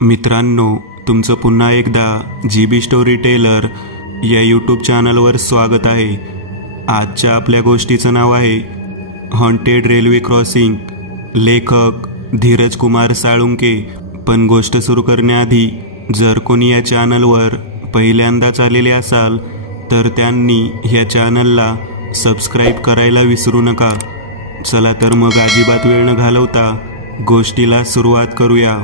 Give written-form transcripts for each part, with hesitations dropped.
मित्रांनो, तुमचं पुन्हा एकदा GB स्टोरी टेलर या यूट्यूब चॅनलवर स्वागत आहे। आजच्या आपल्या गोष्टीचं नाव आहे हॉन्टेड रेल्वे क्रॉसिंग। लेखक धीरज कुमार साळुंके। पण गोष्ट सुरू करण्याआधी जर कोणी या चॅनलवर पहिल्यांदाच आलेले असाल तर त्यांनी या चॅनलला सबस्क्राईब करायला विसरू नका। चला तर मग अजिबात वेळ न घालवता गोष्टीला सुरुवात करूया।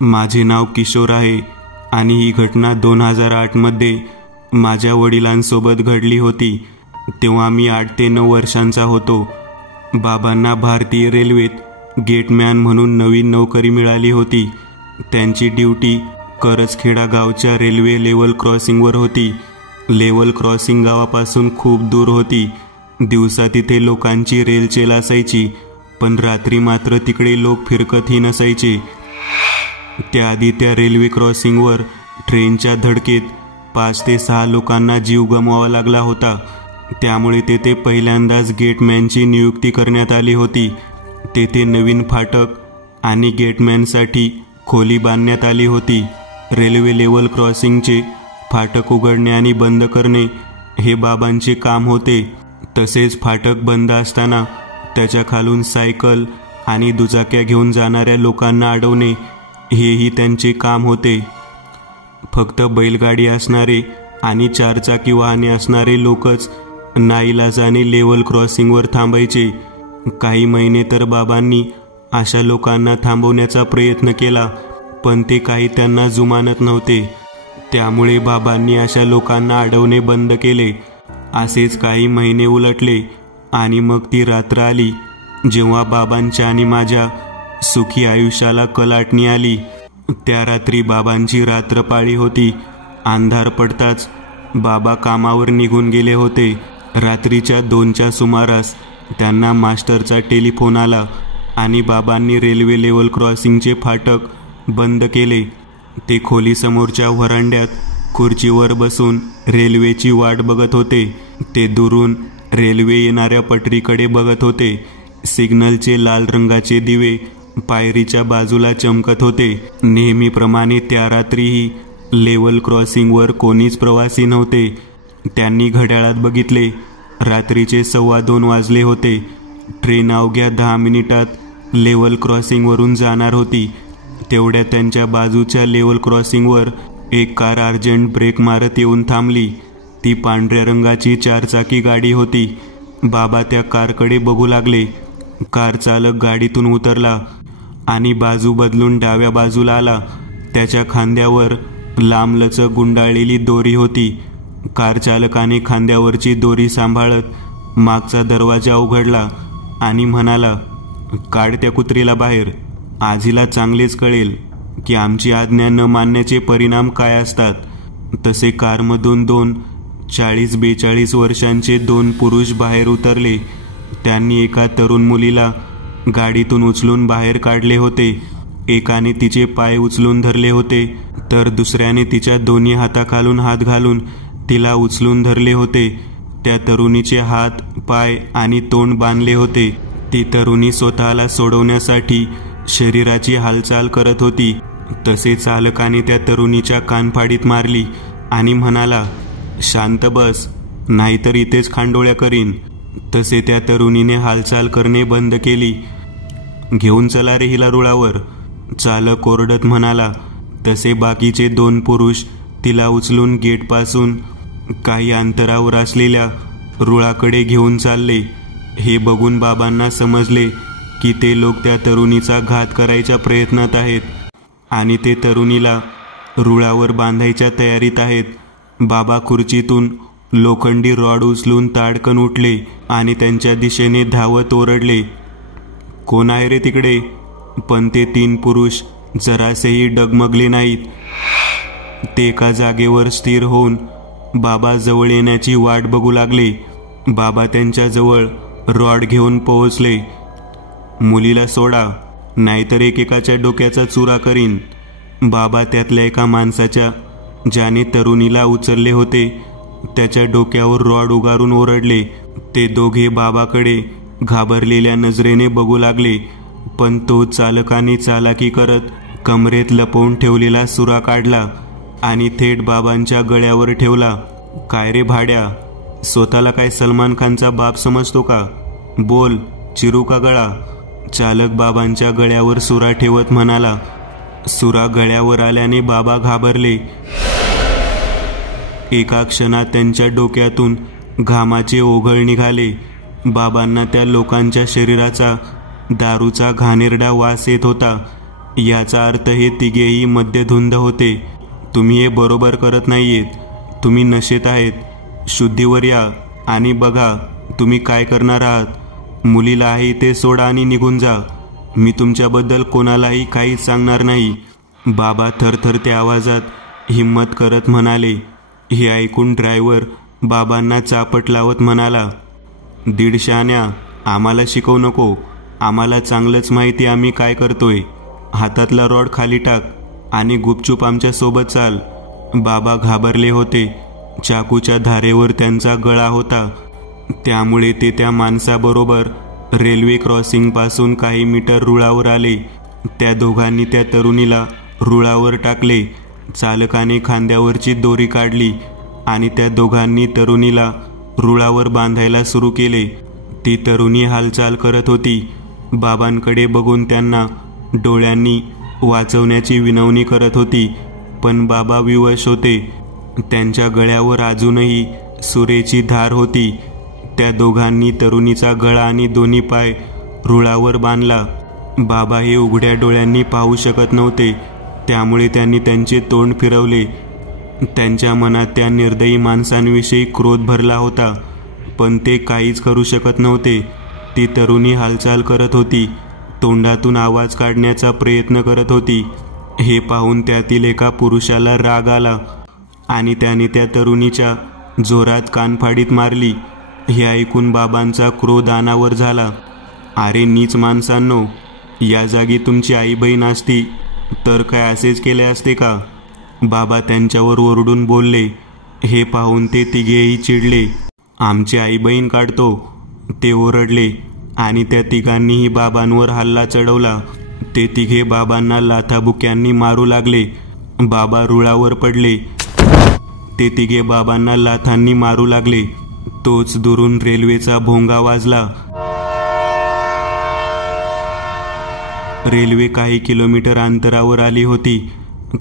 माझे नाव किशोर आहे आणि ही घटना 2008 मध्ये माझ्या वडिलांसोबत घडली होती। तेव्हा मी 8 ते 9 वर्षांचा होतो। बाबांना भारतीय रेल्वेत गेटमॅन म्हणून नवीन नोकरी मिळाली होती। त्यांची ड्युटी करजखेडा गावच्या रेल्वे लेवल क्रॉसिंगवर होती। लेवल क्रॉसिंग गावापासून खूप दूर होती। दिवसा तिथे लोकांची रेलचेल असायची, पण रात्री मात्र तिकडे लोक फिरकतही नसायचे। त्याआधी त्या रेल्वे क्रॉसिंगवर ट्रेनच्या धडकेत 5 ते 6 लोकांना जीव गमवावा लागला होता। त्यामुळे तेथे पहिल्यांदाच गेटमॅनची नियुक्ती करण्यात आली होती। तेथे नवीन फाटक आणि गेटमॅनसाठी खोली बांधण्यात आली होती। रेल्वे लेवल क्रॉसिंगचे फाटक उघडणे आणि बंद करणे हे बाबांचे काम होते। तसेच फाटक बंद असताना त्याच्या खालून सायकल आणि दुचाक्या घेऊन जाणाऱ्या लोकांना अडवणे हेही त्यांचे काम होते। फक्त बैलगाडी असणारे आणि 4 चाकी वाहने असणारे लोकच नाईलाजाने लेवल क्रॉसिंगवर थांबायचे। काही महिने तर बाबांनी अशा लोकांना थांबवण्याचा प्रयत्न केला, पण ते काही त्यांना जुमानत नव्हते। त्यामुळे बाबांनी अशा लोकांना अडवणे बंद केले। असेच काही महिने उलटले आणि मग ती रात्र आली जेव्हा बाबांच्या आणि माझ्या सुखी आयुष्याला कलाटणी आली। त्या रात्री बाबांची रात्रपाळी होती। अंधार पडताच बाबा कामावर निघून गेले होते। रात्रीच्या 2च्या सुमारास त्यांना मास्टरचा टेलिफोन आला आणि बाबांनी रेल्वे लेवल क्रॉसिंगचे फाटक बंद केले। ते खोलीसमोरच्या व्हरांड्यात खुर्चीवर बसून रेल्वेची वाट बघत होते। ते दुरून रेल्वे येणाऱ्या पटरीकडे बघत होते। सिग्नलचे लाल रंगाचे दिवे पायरीच्या बाजूला चमकत होते। नेहमीप्रमाणे त्या रात्रीही लेवल क्रॉसिंगवर कोणीच प्रवासी नव्हते। त्यांनी घड्याळात बघितले, रात्रीचे 2:15 वाजले होते। ट्रेन अवघ्या 10 मिनिटात लेवल क्रॉसिंगवरून जाणार होती। तेवढ्या त्यांच्या बाजूच्या लेवल क्रॉसिंगवर एक कार अर्जंट ब्रेक मारत येऊन थांबली। ती पांढऱ्या रंगाची 4 चाकी गाडी होती। बाबा त्या कारकडे बघू लागले। कार चालक गाडीतून उतरला आणि बाजू बदलून डाव्या बाजूला आला। त्याच्या खांद्यावर लांबलचक गुंडाळलेली दोरी होती। कार चालकाने खांद्यावरची दोरी सांभाळत मागचा दरवाजा उघडला आणि म्हणाला, "काढ त्या कुत्रीला बाहेर। आजीला चांगलेच कळेल की आमची आज्ञा न मानण्याचे परिणाम काय असतात." तसे कारमधून 2 40-42 वर्षांचे 2 पुरुष बाहेर उतरले। त्यांनी एका तरुण मुलीला गाडीतून उचलून बाहेर काढले होते। एकाने तिचे पाय उचलून धरले होते तर दुसऱ्याने तिच्या दोन्ही हाताखालून हात घालून तिला उचलून धरले होते। त्या तरुणीचे हात, पाय आणि तोंड बांधले होते। ती तरुणी स्वतःला सोडवण्यासाठी शरीराची हालचाल करत होती। तसे चालकाने त्या तरुणीच्या कानफाडीत मारली आणि म्हणाला, "शांत बस, नाहीतर इथेच खांडोळ्या करीन." तसे त्या तरुणीने हालचाल करणे बंद केली। "घेऊन चला रे हिला रुळावर," चालक ओरडत म्हणाला। तसे बाकीचे 2 पुरुष तिला उचलून गेटपासून काही अंतरावर असलेल्या रुळाकडे घेऊन चालले। हे बघून बाबांना समजले की ते लोक त्या तरुणीचा घात करायच्या प्रयत्नात आहेत आणि ते तरुणीला रुळावर बांधायच्या तयारीत आहेत। बाबा खुर्चीतून लोखंडी रॉड उचलून ताडकन उठले आणि त्यांच्या दिशेने धावत ओरडले, "कोण आहे रे तिकडे?" पण ते 3 पुरुष जरासेही डगमगले नाहीत। ते एका जागेवर स्थिर होऊन बाबा जवळ येण्याची वाट बघू लागले। बाबा त्यांच्या जवळ रॉड घेऊन पोहोचले। "मुलीला सोडा," नाहीतर एकेकाच्या डोक्याचा चुरा करीन. बाबा त्यातल्या एका माणसाच्या, ज्याने तरुणीला उचलले होते, त्याच्या डोक्यावर रॉड उगारून ओरडले. ते दोघे बाबाकडे घाबरलेल्या नजरेने बघू लागले, पण तो चालकाने चालाकी करत कमरेत लपवून ठेवलेला सुरा काढला आणि थेट बाबांच्या गळ्यावर ठेवला. काय रे भाड्या, स्वतःला काय सलमान खानचा बाप समजतो का? बोल, चिरू का गळा? चालक बाबांच्या गळ्यावर सुरा ठेवत म्हणाला. सुरा गळ्यावर आल्याने बाबा घाबरले. एका क्षणात त्यांच्या डोक्यातून घामाचे ओघळ निघाले. बाबांना त्या लोकांच्या शरीराचा दारूचा घाणेरडा वास येत होता. याचा अर्थ हे तिघेही मद्यधुंद होते. तुम्ही हे बरोबर करत नाहीयेत. तुम्ही नशेत आहेत. शुद्धीवर या आणि बघा तुम्ही काय करणार आहात. मुलीला आहे ते सोडा आणि निघून जा. मी तुमच्याबद्दल कोणालाही काहीच सांगणार नाही. बाबा थरथरत्या आवाजात हिम्मत करत म्हणाले. हे ऐकून ड्रायव्हर बाबांना चापट लावत म्हणाला, दीडशान्या, आम्हाला शिकवू नको. आम्हाला चांगलंच माहिती आम्ही काय करतोय. हातातला रॉड खाली टाक आणि गुपचूप आमच्या सोबत चाल. बाबा घाबरले होते. चाकूच्या धारेवर त्यांचा गळा होता, त्यामुळे ते त्या माणसाबरोबर रेल्वे क्रॉसिंग पासून काही मीटर रुळावर आले. त्या दोघांनी त्या तरुणीला रुळावर टाकले. चालकाने खांद्यावरची दोरी काढली आणि त्या दोघांनी तरुणीला रुळावर बांधायला सुरू केले. ती तरुणी हालचाल करत होती. बाबांकडे बघून त्यांना डोळ्यांनी वाचवण्याची विनवणी करत होती, पण बाबा विवश होते. त्यांच्या गळ्यावर अजूनही सुरेची धार होती. त्या दोघांनी तरुणीचा गळा आणि दोन्ही पाय रुळावर बांधला. बाबा हे उघड्या डोळ्यांनी पाहू शकत नव्हते, त्यामुळे त्यांनी त्यांचे तोंड फिरवले. त्यांच्या मनात त्या निर्दयी माणसांविषयी क्रोध भरला होता, पण ते काहीच करू शकत नव्हते. ती तरुणी हालचाल करत होती, तोंडातून आवाज काढण्याचा प्रयत्न करत होती. हे पाहून त्यातील एका पुरुषाला राग आला आणि त्याने त्या तरुणीच्या जोरात कानफाडीत मारली. हे ऐकून बाबांचा क्रोध अनावर झाला. अरे नीच माणसांनो, या जागी तुमची आई बहीण असती तर काय असेच केले असते का? बाबा त्यांच्यावर ओरडून बोलले. हे पाहून ते तिघेही चिडले. आमची आई बहीण काढतो, ते ओरडले आणि त्या तिघांनीही बाबांवर हल्ला चढवला. ते तिघे बाबांना लाथाबुक्यांनी मारू लागले. बाबा रुळावर पडले. ते तिघे बाबांना लाथांनी मारू लागले. तोच दुरून रेल्वेचा भोंगा वाजला. रेल्वे काही किलोमीटर अंतरावर आली होती.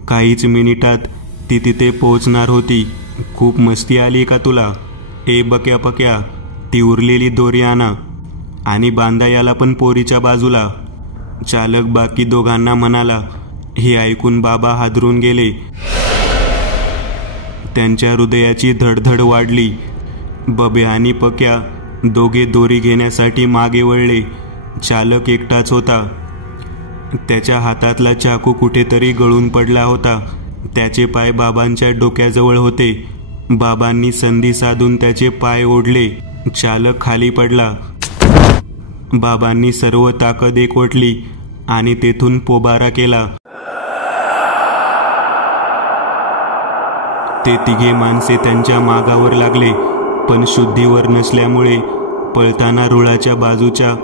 काहीच मिनिटात ती तिथे पोहोचणार होती. खूप मस्ती आली का तुला? ए बक्या पक्या, ती उरलेली दोरी आणा आणि बांधा याला पण पोरीच्या बाजूला. चालक बाकी दोघांना म्हणाला. हे ऐकून बाबा हादरून गेले. त्यांच्या हृदयाची धडधड वाढली. बबे आणि पक्या दोघे दोरी घेण्यासाठी मागे वळले. चालक एकटाच होता. त्याच्या हातातला चाकू कुठेतरी गळून पडला होता. त्याचे पाय बाबांच्या डोक्याजवळ होते. बाबांनी संधी साधून त्याचे पाय ओढले. चालक खाली पडला. बाबांनी सर्व ताकद एकवटली आणि तेथून पोबारा केला. ते तिघे माणसे त्यांच्या मागावर लागले, पण शुद्धीवर नसल्यामुळे पळताना रुळाच्या बाजूच्या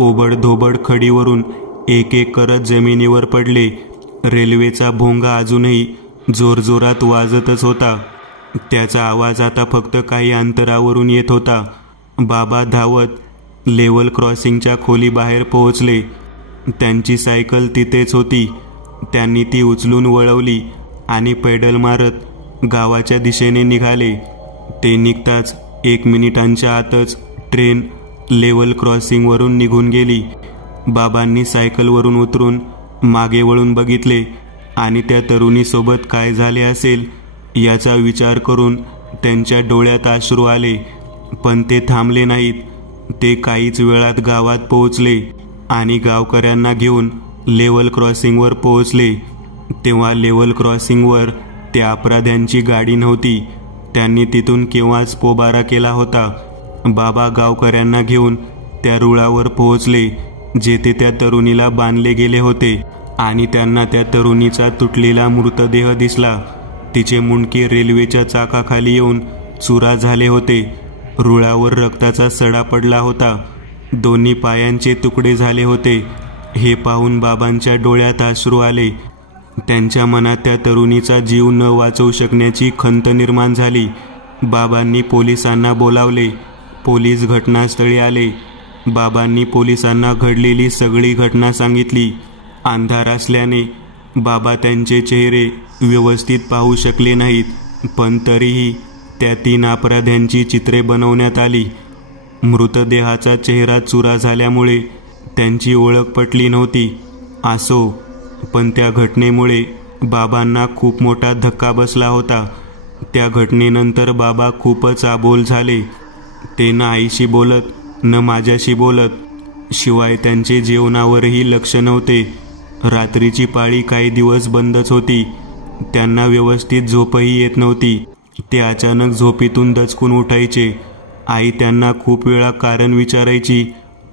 ओबडधोबड खडीवरून एक एक करत जमिनीवर पडले. रेल्वेचा भोंगा अजूनही जोरजोरात वाजतच होता. त्याचा आवाज आता फक्त काही अंतरावरून येत होता. बाबा धावत लेवल क्रॉसिंगच्या खोलीबाहेर पोहोचले. त्यांची सायकल तिथेच होती. त्यांनी ती उचलून वळवली आणि पेडल मारत गावाच्या दिशेने निघाले. ते निघताच 1 मिनिटांच्या आतच ट्रेन लेवल क्रॉसिंगवरून निघून गेली. बाबांनी सायकलवरून उतरून मागे वळून बघितले आणि त्या तरुणीसोबत काय झाले असेल याचा विचार करून त्यांच्या डोळ्यात अश्रू आले. पण ते थांबले नाहीत. ते काहीच वेळात गावात पोहोचले आणि गावकऱ्यांना घेऊन लेवल क्रॉसिंगवर पोहोचले. तेव्हा लेवल क्रॉसिंगवर त्या अपराध्यांची गाडी नव्हती. त्यांनी तिथून केव्हाच पोबारा केला होता. बाबा गावकऱ्यांना घेऊन त्या रुळावर पोहोचले. जेथे त्या तरुणीला बांधले गेले होते आणि त्यांना त्या तरुणीचा तुटलेला मृतदेह दिसला. तिचे मुंडके रेल्वेच्या चाकाखाली येऊन चुरा झाले होते. रुळावर रक्ताचा सडा पडला होता. दोन्ही पायांचे तुकडे झाले होते. हे पाहून बाबांच्या डोळ्यात अश्रू आले. त्यांच्या मनात त्या तरुणीचा जीव न वाचवू शकण्याची खंत निर्माण झाली. बाबांनी पोलिसांना बोलावले. पोलीस घटनास्थळी आले. बाबांनी पोलिसांना घडलेली सगळी घटना सांगितली. अंधार असल्याने बाबा त्यांचे चेहरे व्यवस्थित पाहू शकले नाहीत, पण तरीही त्या 3 अपराध्यांची चित्रे बनवण्यात आली. मृतदेहाचा चेहरा चुरा झाल्यामुळे त्यांची ओळख पटली नव्हती. असो, पण त्या घटनेमुळे बाबांना खूप मोठा धक्का बसला होता. त्या घटनेनंतर बाबा खूपच आबोल झाले. ते न आईशी बोलत, न माझ्याशी बोलत. शिवाय त्यांचे जेवणावरही लक्ष नव्हते. रात्रीची पाळी काही दिवस बंदच होती. त्यांना व्यवस्थित झोपही येत नव्हती. ते अचानक झोपेतून दचकून उठायचे. आई त्यांना खूप वेळा कारण विचारायची,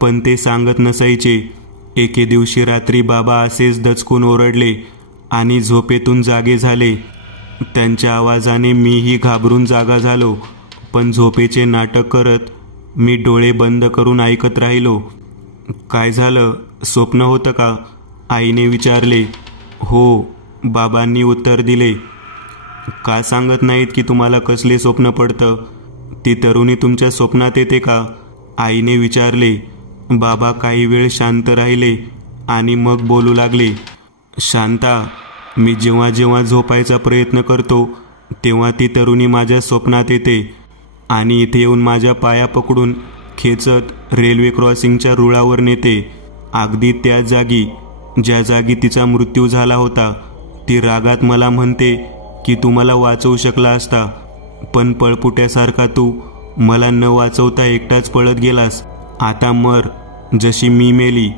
पण ते सांगत नसायचे. एके दिवशी रात्री बाबा असेच दचकून ओरडले आणि झोपेतून जागे झाले. त्यांच्या आवाजाने मीही घाबरून जागा झालो, पण झोपेचे नाटक करत मी डोळे बंद करून ऐकत राहिलो. काय झालं? स्वप्न होतं का? आईने विचारले. हो, बाबांनी उत्तर दिले. का सांगत नाहीत की तुम्हाला कसले स्वप्न पडतं? ती तरुणी तुमच्या स्वप्नात येते का? आईने विचारले. बाबा काही वेळ शांत राहिले आणि मग बोलू लागले. शांता, मी जेव्हा जेव्हा झोपायचा प्रयत्न करतो तेव्हा ती तरुणी माझ्या स्वप्नात येते आणि इथे येऊन माझ्या पाया पकडून खेचत रेल्वे क्रॉसिंगच्या रुळावर नेते. अगदी त्याच जागी ज्या जागी तिचा मृत्यू झाला होता. ती रागात मला म्हणते की तू मला वाचवू शकला असता, पण पळपुट्यासारखा तू मला न वाचवता एकटाच पळत गेलास. आता मर, जशी मी मेली.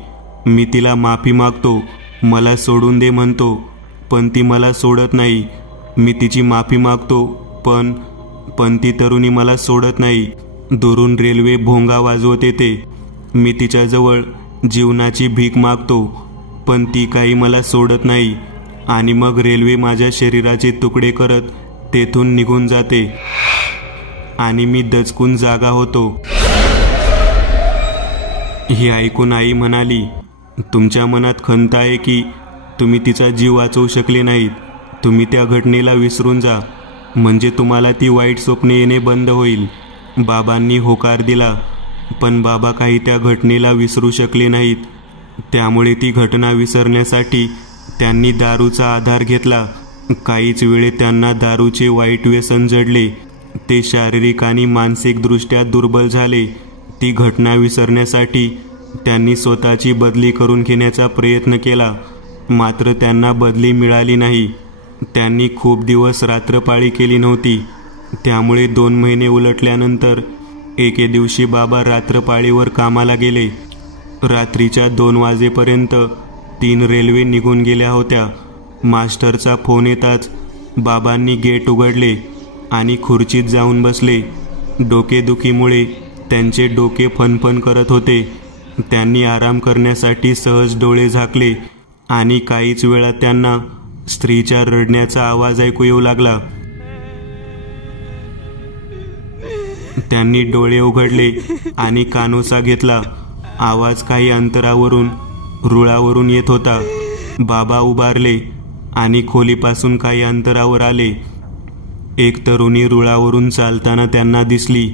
मी तिला माफी मागतो, मला सोडून दे म्हणतो, पण ती मला सोडत नाही. मी तिची माफी मागतो, पण ती तरुणी मला सोडत नाही. दुरून रेल्वे भोंगा वाजवत येते. मी तिच्याजवळ जीवनाची भीक मागतो, पण ती काही मला सोडत नाही. आणि मग रेल्वे माझ्या शरीराचे तुकडे करत तेथून निघून जाते आणि मी दचकून जागा होतो. हे ऐकून आई म्हणाली, तुमच्या मनात खंत आहे की तुम्ही तिचा जीव वाचवू शकले नाहीत. तुम्ही त्या घटनेला विसरून जा, म्हणजे तुम्हाला ती वाईट स्वप्ने येणे बंद होईल. बाबांनी होकार दिला, पण बाबा काही त्या घटनेला विसरू शकले नाहीत. त्यामुळे ती घटना विसरण्यासाठी त्यांनी दारूचा आधार घेतला. काहीच वेळे त्यांना दारूचे वाईट व्यसन जडले. ते शारीरिक आणि मानसिकदृष्ट्या दुर्बल झाले. ती घटना विसरण्यासाठी त्यांनी स्वतःची बदली करून घेण्याचा प्रयत्न केला, मात्र त्यांना बदली मिळाली नाही. त्यांनी खूप दिवस रात्रपाळी केली नव्हती. त्यामुळे 2 महिने उलटल्यानंतर एके दिवशी बाबा रात्रपाळीवर कामाला गेले. रात्रीच्या 2 वाजेपर्यंत 3 रेल्वे निघून गेल्या होत्या. मास्टरचा फोन येताच बाबांनी गेट उघडले आणि खुर्चीत जाऊन बसले. डोकेदुखीमुळे त्यांचे डोके फनफन करत होते. त्यांनी आराम करण्यासाठी सहज डोळे झाकले आणि काहीच वेळात त्यांना स्त्रीच्या रडण्याचा आवाज ऐकू येऊ लागला. त्यांनी डोळे उघडले आणि कानोसा घेतला. आवाज काही अंतरावरून रुळावरून येत होता. बाबा उभारले आणि खोलीपासून काही अंतरावर आले. एक तरुणी रुळावरून चालताना त्यांना दिसली.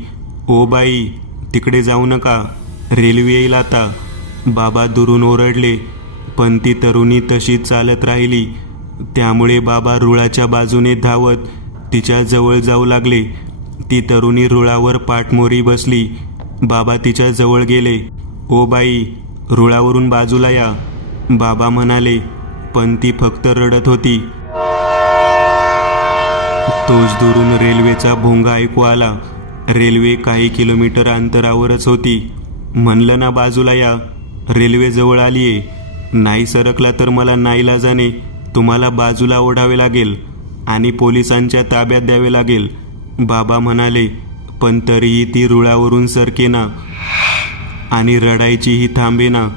ओ बाई, तिकडे जाऊ नका, रेल्वे येईल आता. बाबा दुरून ओरडले, पण ती तरुणी तशीच चालत राहिली. त्यामुळे बाबा रुळाच्या बाजूने धावत तिच्या जवळ जाऊ लागले. ती तरुणी रुळावर पाठमोरी बसली. बाबा तिच्या जवळ गेले. ओ बाई, रुळावरून बाजूला या, बाबा म्हणाले, पण ती फक्त रडत होती. तोच दुरून रेल्वेचा भोंगा ऐकू आला. रेल्वे काही किलोमीटर अंतरावरच होती. म्हणलं ना बाजूला या, रेल्वे जवळ आलीये. नाही सरकला तर मला नाईलाजाने तुम्हाला बाजूला ओढावे लागेल आणि पोलिसांच्या ताब्यात द्यावे लागेल, बाबा म्हणाले. पण तरीही ती रुळावरून सरकेना आणि रडायचीही थांबेना.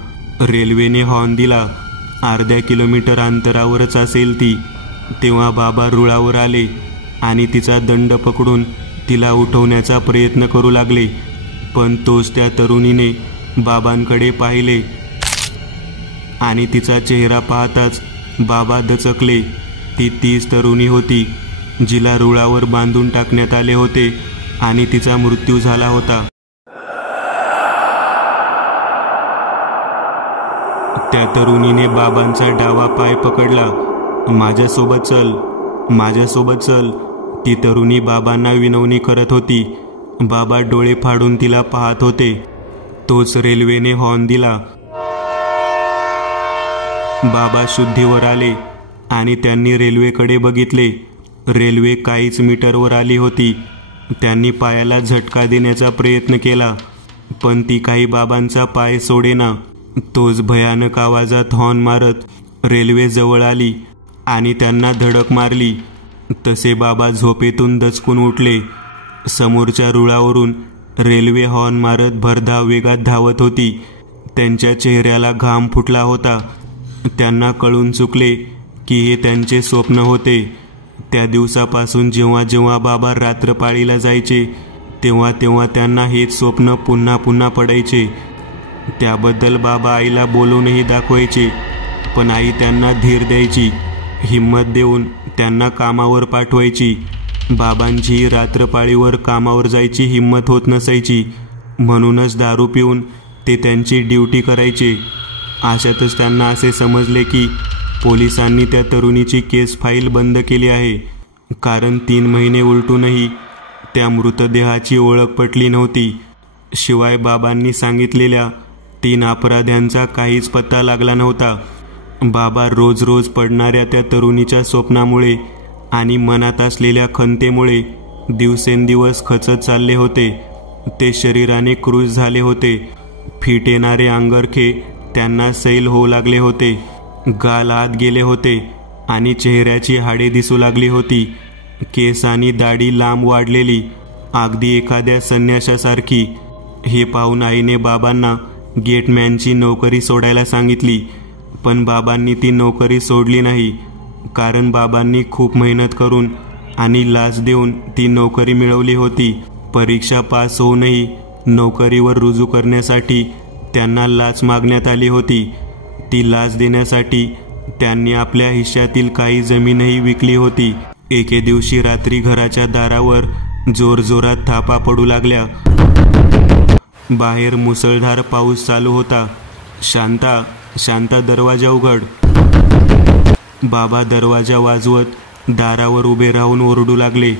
रेल्वेने हॉर्न दिला. अर्ध्या किलोमीटर अंतरावरच असेल ती. तेव्हा बाबा रुळावर आले आणि तिचा दंड पकडून तिला उठवण्याचा प्रयत्न करू लागले. पण तोच त्या तरुणीने बाबांकडे पाहिले आणि तिचा चेहरा पाहताच बाबा दचकले. ती तीच तरुणी होती जिला रुळावर बांधून टाकण्यात आले होते आणि तिचा मृत्यू झाला होता. त्या तरुणीने बाबांचा डावा पाय पकडला. माझ्यासोबत चल, माझ्यासोबत चल. ती तरुणी बाबांना विनवणी करत होती. बाबा डोळे फाडून तिला पाहत होते. तोच रेल्वेने हॉर्न दिला. बाबा शुद्धीवर आले आणि त्यांनी रेल्वेकडे बघितले. रेल्वे काहीच मीटरवर आली होती. त्यांनी पायाला झटका देण्याचा प्रयत्न केला, पण ती काही बाबांचा पाय सोडेना. तोच भयानक आवाजात हॉर्न मारत रेल्वे जवळ आली आणि त्यांना धडक मारली. तसे बाबा झोपेतून दचकून उठले. समोरच्या रुळावरून रेल्वे हॉर्न मारत भरधाव वेगात धावत होती. त्यांच्या चेहऱ्याला घाम फुटला होता. त्यांना कळून चुकले की हे त्यांचे स्वप्न होते. त्या दिवसापासून जेव्हा जेव्हा बाबा रात्रपाळीला जायचे तेव्हा तेव्हा त्यांना हेच स्वप्न पुन्हा पुन्हा पडायचे. त्याबद्दल बाबा आईला बोलूनही दाखवायचे, पण आई त्यांना धीर द्यायची. हिम्मत देऊन त्यांना कामावर पाठवायची. बाबांची रात्रपाळीवर कामावर जायची हिम्मत होत नसायची, म्हणूनच दारू पिऊन ते त्यांची ड्युटी करायचे. अशातच त्यांना असे समजले की पोलिसांनी त्या तरुणीची केस फाईल बंद केली आहे, कारण 3 महिने उलटूनही त्या मृतदेहाची ओळख पटली नव्हती. शिवाय बाबांनी सांगितलेल्या 3 अपराध्यांचा काहीच पत्ता लागला नव्हता. बाबा रोज रोज पडणाऱ्या त्या तरुणीच्या स्वप्नामुळे आणि मनात असलेल्या खंतेमुळे दिवसेंदिवस खचत चालले होते. ते शरीराने क्रूश झाले होते. फिट येणारे अंगरखे त्यांना सैल होऊ लागले होते. गाल आत गेले होते आणि चेहऱ्याची हाडे दिसू लागली होती. केस आणि दाढी लांब वाढलेली, अगदी एखाद्या संन्याशासारखी. हे पाहून आईने बाबांना गेटमॅनची नोकरी सोडायला सांगितली, पण बाबांनी ती नोकरी सोडली नाही, कारण बाबांनी खूप मेहनत करून आणि लाच देऊन ती नोकरी मिळवली होती. परीक्षा पास होऊनही नोकरीवर रुजू करण्यासाठी त्यांना लाच मागण्यात आली होती. ती लाच देण्यासाठी त्यांनी आपल्या हिश्श्यातील काही जमीनही विकली होती. एके दिवशी रात्री घराच्या दारावर जोरजोरात थापा पडू लागल्या. बाहेर मुसळधार पाऊस चालू होता. शांता, शांता, दरवाजा उघड. बाबा दरवाजा वाजवत दारावर उभे राहून ओरडू लागले.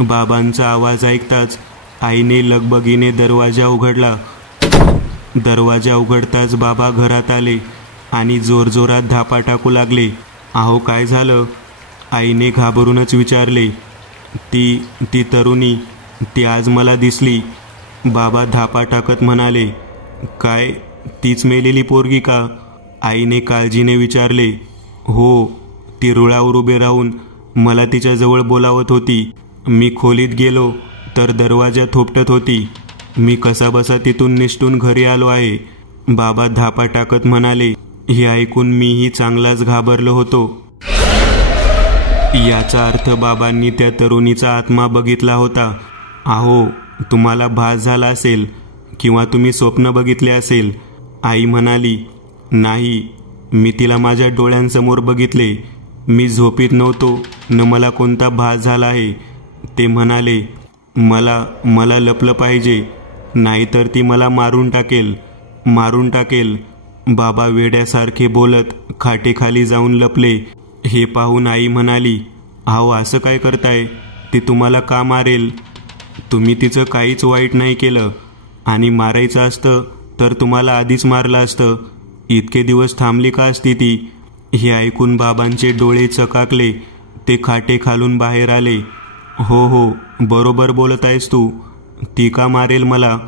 बाबांचा आवाज ऐकताच आईने लगबगीने दरवाजा उघडला. दरवाजा उघडताच बाबा घरात आले आणि जोरजोरात धापा टाकू लागले. अहो, काय झालं? आईने घाबरूनच विचारले. ती तरुणी, ती आज मला दिसली. बाबा धापा टाकत म्हणाले. काय, तीच मेलेली पोरगी का? आईने काळजीने विचारले. हो, ती रुळावर उभे राहून मला तिच्याजवळ बोलावत होती. मी खोलीत गेलो तर दरवाजा थोपटत होती. मी कसाबसा तिथून निसटून घरी आलो आहे, बाबा धापा टाकत म्हणाले. हे ऐकून मीही चांगलाच घाबरलो होतो. याचा अर्थ बाबांनी त्या तरुणीचा आत्मा बघितला होता. अहो, तुम्हाला भास झाला असेल किंवा तुम्ही स्वप्न बघितले असेल. आई म्हणाली. नाही, मी तिला माझ्या डोळ्यांसमोर बघितले. मी झोपीत नव्हतो न मला कोणता भास झाला आहे. ते म्हणाले, मला लपलं पाहिजे, नाहीतर ती मला मारून टाकेल. बाबा वेड्यासारखे बोलत खाटेखाली जाऊन लपले. हे पाहून आई म्हणाली. अहो, असं काय करताय? ती तुम्हाला का मारेल? तुम्ही तिचं काहीच वाईट नाही केलं, आणि मारायचं असतं तर तुम्हाला आधीच मारलं असतं. इतके दिवस थांबली का असती ती? हे ऐकून बाबांचे डोळे चकाकले. ते खाटे खालून बाहेर आले. हो, बरोबर बोलत आहेस तू. ती का मारेल मला?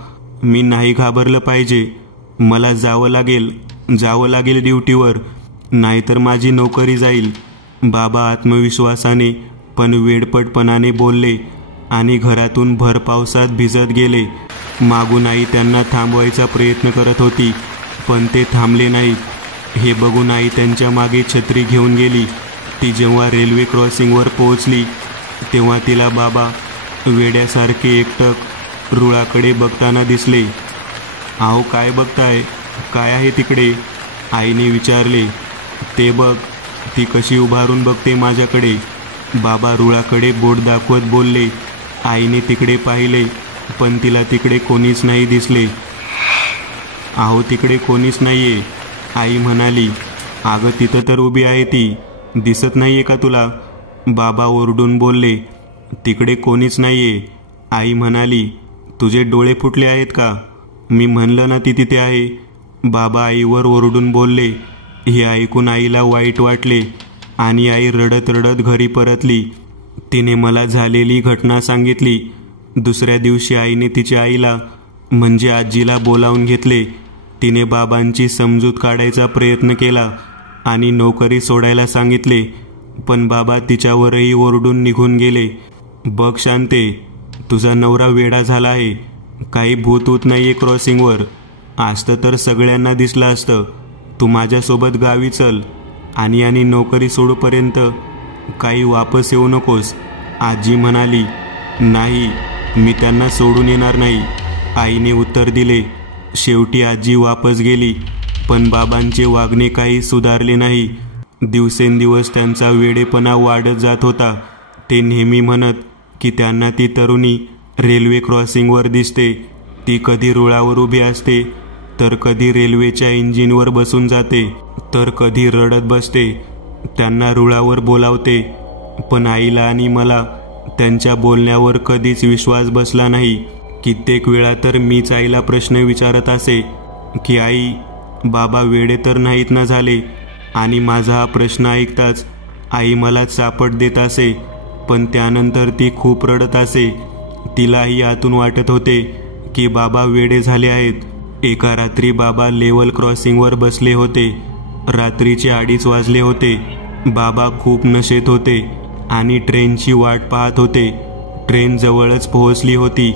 मी नाही घाबरलं पाहिजे. मला जावं लागेल ड्युटीवर, नाहीतर माझी नोकरी जाईल. बाबा आत्मविश्वासाने पण वेडपटपणाने बोलले आणि घरातून भर पावसात भिजत गेले. मागून आई त्यांना थांबवायचा प्रयत्न करत होती, पण ते थांबले नाहीत. हे बघून आई त्यांच्या मागे छत्री घेऊन गेली. ती जेव्हा रेल्वे क्रॉसिंगवर पोहोचली तेव्हा तिला बाबा वेड्यासारखे एकटक रुळाकडे बघताना दिसले. अहो काय बघताय, काय आहे तिकडे, आईने विचारले. ते बघ, ती कशी उभारून बघते माझ्याकडे, बाबा रुळाकडे बोट दाखवत बोलले. आईने तिकडे पाहिले पण तिला तिकडे कोणीच नाही दिसले. अहो तिकडे कोणीच नाहीये, आई म्हणाली. अगं तिथं तर उभी आहे ती, दिसत नाहीये का तुला, बाबा ओरडून बोलले. तिकडे कोणीच नाहीये, आई म्हणाली. तुझे डोळे फुटले आहेत का, मी म्हणलं ना ती तिथे आहे, बाबा आईवर ओरडून बोलले. हे ऐकून आईला वाईट वाटले आणि आई रडत रडत घरी परतली. तिने मला झालेली घटना सांगितली. दुसऱ्या दिवशी आईने तिच्या आईला म्हणजे आजीला बोलावून घेतले. तिने बाबांची समजूत काढायचा प्रयत्न केला आणि नोकरी सोडायला सांगितले, पण बाबा तिच्यावरही ओरडून निघून गेले. बघ शांते, तुझा नवरा वेडा झाला आहे, काही भूतूत नाहीये क्रॉसिंगवर, असतं तर सगळ्यांना दिसलं असतं. तू माझ्यासोबत गावी चल आणि नोकरी सोडूपर्यंत काही वापस येऊ नकोस, आजी म्हणाली. नाही, मी त्यांना सोडून येणार नाही, आईने उत्तर दिले. शेवटी आजी वापस गेली, पण बाबांचे वागणे काही सुधारले नाही. दिवसेंदिवस त्यांचा वेडेपणा वाढत जात होता. ते नेहमी म्हणत की त्यांना ती तरुणी रेल्वे क्रॉसिंगवर दिसते. ती कधी रुळावर उभी असते, तर कधी रेल्वेच्या इंजिनवर बसून जाते, तर कधी रडत बसते. त्यांना रुळावर बोलावते, पण आईला आणि मला त्यांच्या बोलण्यावर कधीच विश्वास बसला नाही. कित्येक वेळा तर मीच आईला प्रश्न विचारत असे की आई, बाबा वेडे तर नाहीत ना झाले, आणि माझा हा प्रश्न ऐकताच आई मला चापट देत असे. पण त्यानंतर ती खूप रडत असे. तिलाही आतून वाटत होते की बाबा वेडे झाले आहेत. एका रात्री बाबा लेवल क्रॉसिंगवर बसले होते. रात्रीचे 2:30 वाजले होते. बाबा खूप नशेत होते आणि ट्रेनची वाट पाहत होते. ट्रेन जवळच पोहोचली होती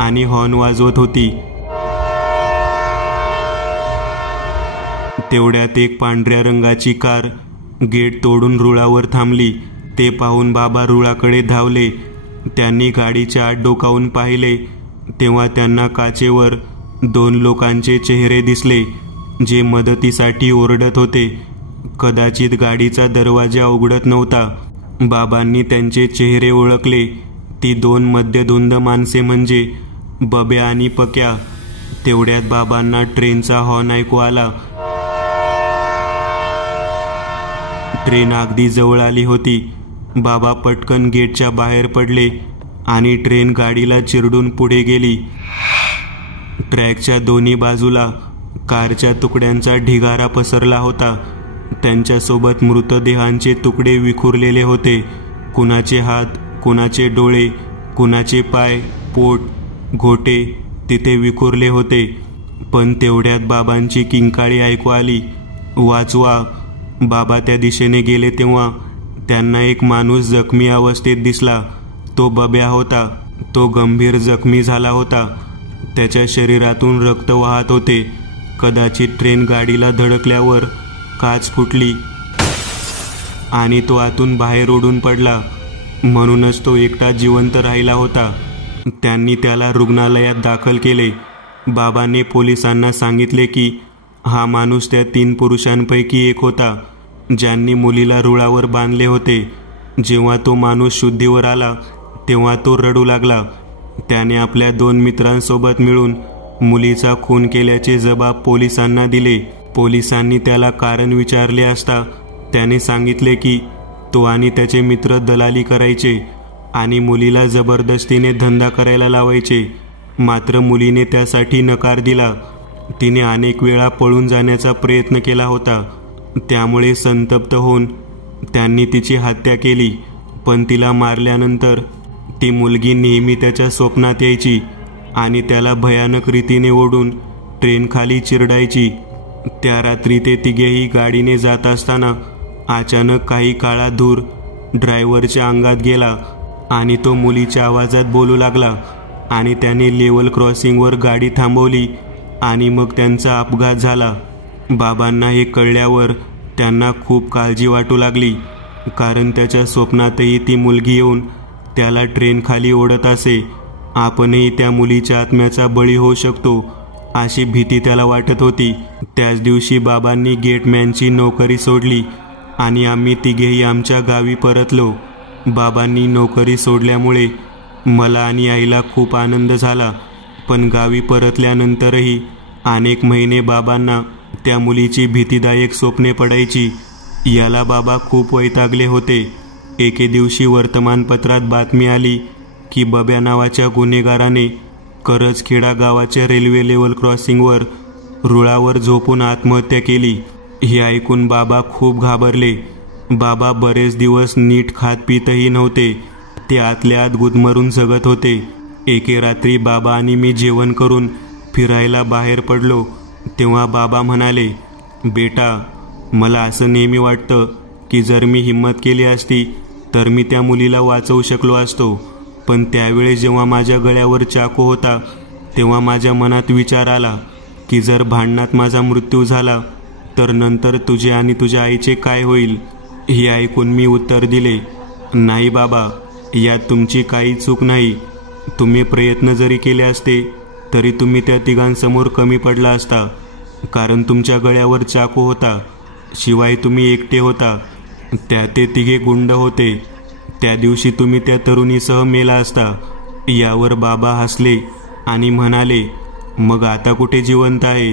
आणि हॉर्न वाजवत होती. तेवढ्यात एक पांढऱ्या रंगाची कार गेट तोडून रुळावर थांबली. ते पाहून बाबा रुळाकडे धावले. त्यांनी गाडीच्या आत डोकावून पाहिले तेव्हा त्यांना काचेवर 2 लोकांचे चेहरे दिसले, जे मदतीसाठी ओरडत होते. कदाचित गाडीचा दरवाजा उघडत नव्हता. बाबांनी त्यांचे चेहरे ओळखले. ती 2 मद्यधुंद माणसे म्हणजे बब्या आणि पक्या. तेवढ्यात बाबांना ट्रेनचा हॉर्न ऐकू आला. ट्रेन अगदी जवळ आली होती. बाबा पटकन गेटच्या बाहेर पडले आणि ट्रेन गाडीला चिरडून पुढे गेली. ट्रॅकच्या दोन्ही बाजूला कारच्या तुकड्यांचा ढिगारा पसरला होता. त्यांच्यासोबत मृतदेहांचे तुकडे विखुरलेले होते. कुणाचे हात, कुणाचे डोळे, कुणाचे पाय, पोट, घोटे तिथे विखुरले होते. पण तेवढ्यात बाबांची किंकाळी ऐकू आली, वाचवा. बाबा त्या दिशेने गेले तेव्हा त्यांना एक माणूस जखमी अवस्थेत दिसला. तो बब्या होता. तो गंभीर जखमी झाला होता. त्याच्या शरीरातून रक्त वाहत होते. कदाचित ट्रेन गाडीला धडकल्यावर काच फुटली आणि तो आतून बाहेर ओढून पडला. म्हणूनच तो एकटा जिवंत राहिला होता. त्यांनी त्याला रुग्णालयात दाखल केले. बाबांनी पोलिसांना सांगितले की हा माणूस त्या 3 पुरुषांपैकी एक होता, ज्यांनी मुलीला रुळावर बांधले होते. जेव्हा तो माणूस शुद्धीवर आला तेव्हा तो रडू लागला. त्याने आपल्या 2 मित्रांसोबत मिळून मुलीचा खून केल्याचे जबाब पोलिसांना दिले. पोलिसांनी त्याला कारण विचारले असता त्याने सांगितले की तो आणि त्याचे मित्र दलाली करायचे आणि मुलीला जबरदस्तीने धंदा करायला लावायचे. मात्र मुलीने त्यासाठी नकार दिला. तिने अनेक वेळा पळून जाण्याचा प्रयत्न केला होता. त्यामुळे संतप्त होऊन त्यांनी तिची हत्या केली. पण तिला मारल्यानंतर ती मुलगी नेहमी त्याच्या स्वप्नात यायची आणि त्याला भयानक रीतीने ओढून ट्रेन खाली चिरडायची. त्या रात्री ते तिघेही गाडीने जात असताना अचानक काही काळा धूर ड्रायव्हरच्या अंगात गेला आणि तो मुलीच्या आवाजात बोलू लागला आणि त्याने लेवल क्रॉसिंगवर गाडी थांबवली आणि मग त्यांचा अपघात झाला. बाबांना हे कळल्यावर त्यांना खूप काळजी वाटू लागली, कारण त्याच्या स्वप्नातही ती मुलगी येऊन त्याला ट्रेन खाली ओढत असे. आपणही त्या मुलीच्या आत्म्याचा बळी होऊ शकतो अशी भीती त्याला वाटत होती. त्याच दिवशी बाबांनी गेटमॅनची नोकरी सोडली आणि आम्ही तिघेही आमच्या गावी परतलो. बाबांनी नोकरी सोडल्यामुळे मला आणि आईला खूप आनंद झाला, पण गावी परतल्यानंतरही अनेक महिने बाबांना त्या मुलीची भीतीदायक स्वप्ने पडायची. याला बाबा खूप वैतागले होते. एके दिवशी वर्तमानपत्रात बातमी आली की बब्या नावाच्या गुन्हेगाराने करजखेडा गावाच्या रेल्वे लेवल क्रॉसिंगवर रुळावर झोपून आत्महत्या केली. हे ऐकून बाबा खूप घाबरले. बाबा बरेच दिवस नीट खात पितही नव्हते. ते आतल्या आत गुदमरून जगत होते. एके रात्री बाबा आणि मी जेवण करून फिरायला बाहेर पडलो, तेव्हा बाबा म्हणाले, बेटा, मला असं नेहमी वाटतं की जर मी हिम्मत केली असती तर मी त्या मुलीला वाचवू शकलो असतो. पण त्यावेळेस जेव्हा माझ्या गळ्यावर चाकू होता तेव्हा माझ्या मनात विचार आला की जर भांडणात माझा मृत्यू झाला तर नंतर तुझे आणि तुझ्या आईचे काय होईल. हे ऐकून मी उत्तर दिले, नाही बाबा, यात तुमची काही चूक नाही. तुम्ही प्रयत्न जरी केले असते तरी तुम्ही त्या तिघांसमोर कमी पडला असता, कारण तुमच्या गळ्यावर चाकू होता. शिवाय तुम्ही एकटे होता. ते तिघे गुंड होते. त्या दिवशी तुम्ही त्या तरुणीसह मेला असता. यावर बाबा हसले आणि म्हणाले, मग आता कुठे जिवंत आहे.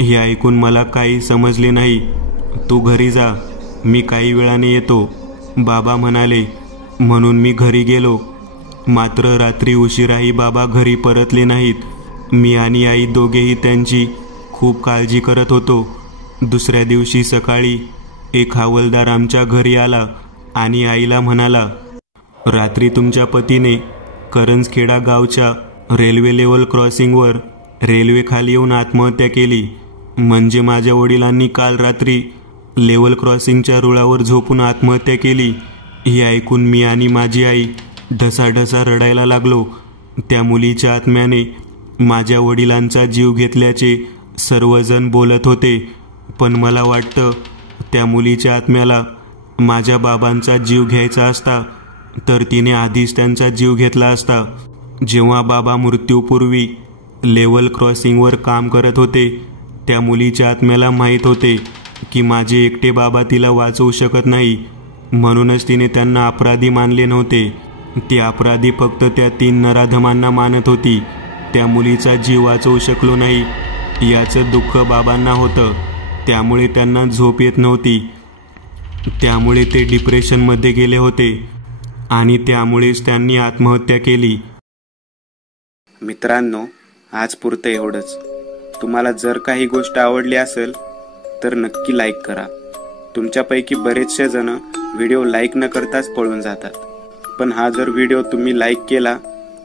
हे ऐकून मला काही समजले नाही. तू घरी जा, मी काही वेळाने येतो, बाबा म्हणाले. म्हणून मी घरी गेलो. मात्र रात्री उशिराही बाबा घरी परतले नाहीत. मी आणि आई दोघेही त्यांची खूप काळजी करत होतो. दुसऱ्या दिवशी सकाळी एक हवालदार आमच्या घरी आला आणि आईला म्हणाला, रात्री तुमच्या पतीने करंजखेडा गावच्या रेल्वे लेवल क्रॉसिंगवर रेल्वे खाली येऊन आत्महत्या केली. म्हणजे माझ्या वडिलांनी काल रात्री लेवल क्रॉसिंगच्या रुळावर झोपून आत्महत्या केली. हे ऐकून मी आणि माझी आई ढसाढसा रडायला लागलो. त्या मुलीच्या आत्म्याने माझ्या वडिलांचा जीव घेतल्याचे सर्वजण बोलत होते, पण मला वाटतं त्या मुलीच्या आत्म्याला माझ्या बाबांचा जीव घ्यायचा असता तर तिने आधीच त्यांचा जीव घेतला असता. जेव्हा बाबा मृत्यूपूर्वी लेवल क्रॉसिंगवर काम करत होते त्या मुलीच्या आत्म्याला माहीत होते की माझे एकटे बाबा तिला वाचवू शकत नाही, म्हणूनच तिने त्यांना अपराधी मानले नव्हते. ती अपराधी फक्त त्या 3 नराधमांना मानत होती. त्या मुलीचा जीव वाचवू शकलो नाही याचं दुःख बाबांना होतं. त्यामुळे त्यांना झोप येत नव्हती. त्यामुळे ते डिप्रेशनमध्ये गेले होते आणि त्यामुळेच त्यांनी आत्महत्या केली. मित्रांनो, आज पुरतं एवढंच. तुम्हाला जर काही गोष्ट आवडली असेल तर नक्की लाईक करा. तुमच्यापैकी बरेचसे जण व्हिडिओ लाईक न करताच पळून जातात, पण हा जर व्हिडिओ तुम्ही लाईक केला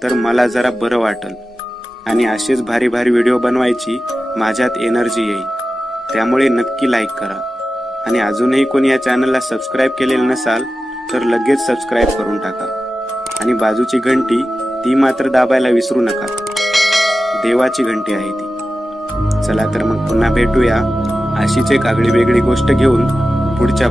तर मला जरा बरं वाटेल आणि असेच भारी भारी व्हिडिओ बनवायची माझ्यात एनर्जी येईल. त्यामुळे नक्की लाईक करा. आणि अजूनही कोणी या चॅनलला सबस्क्राईब केलेलं नसाल तर लगेच सबस्क्राईब करून टाका. आणि बाजूची घंटी ती मात्र दाबायला विसरू नका. देवाची घंटी आहे ती. चला तर मग पुन्हा भेटूया अशीच एक आगळी वेगळी गोष्ट घेऊन पुढच्या